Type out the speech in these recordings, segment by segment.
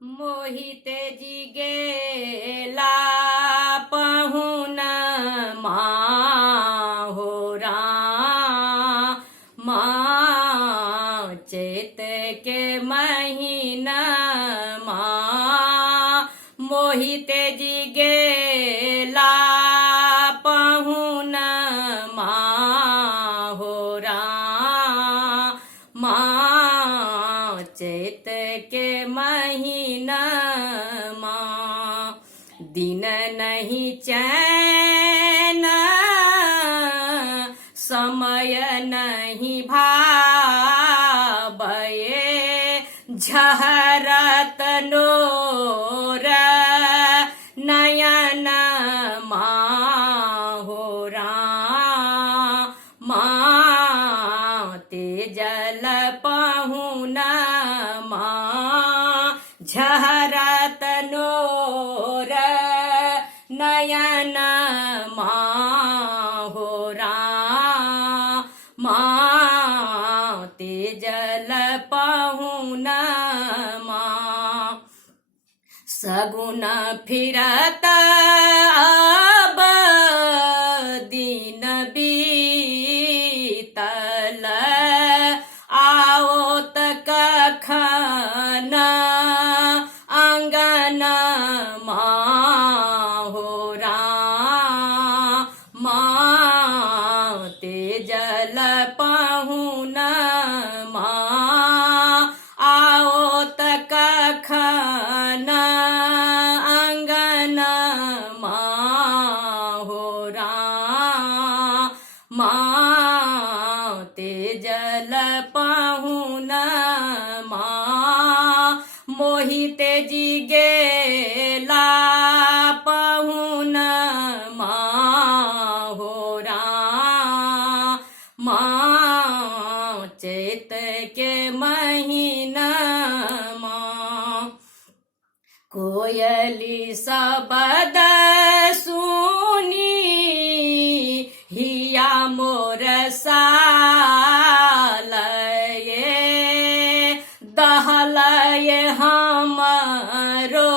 मोहिते जी गेला पहुन माहोरा माँ चैत के महीना माँ मोहिते जी गेला पहुन माहोरा माँ चैत के महीना माँ दिन नहीं चैन समय नहीं भावये झहरत नोर नयन माहोरा माँ तेजल पहुन माँ झहरत नोर नयन माहोरा माँ तेजल पहुन माँ सगुन फिरत अब दिन बीतल आओ कखन अंगन माहोरा माँ तेजल पहुन माँ आओ कखन अंगन माहोरा माँ तेजल पहुन माँ मोहिते जी गेला पहुन माहोरा माँ चैत के महीना माँ कोयली सबद सुनी हिया मोर सालये दहलये हमरो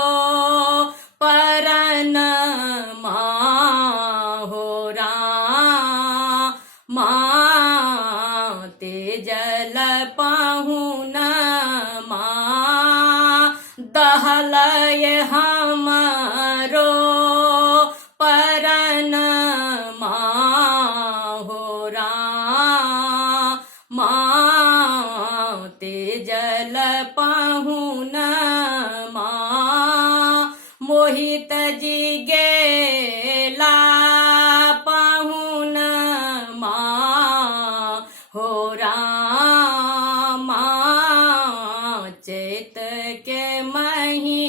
परन माहोरा माँ तेजल पहुन माँ दहलये हमरो परन माहोरा माँ तेजल पहुन माँ मोहित जी गेला पहुन माहोरा माँ चैत के महीना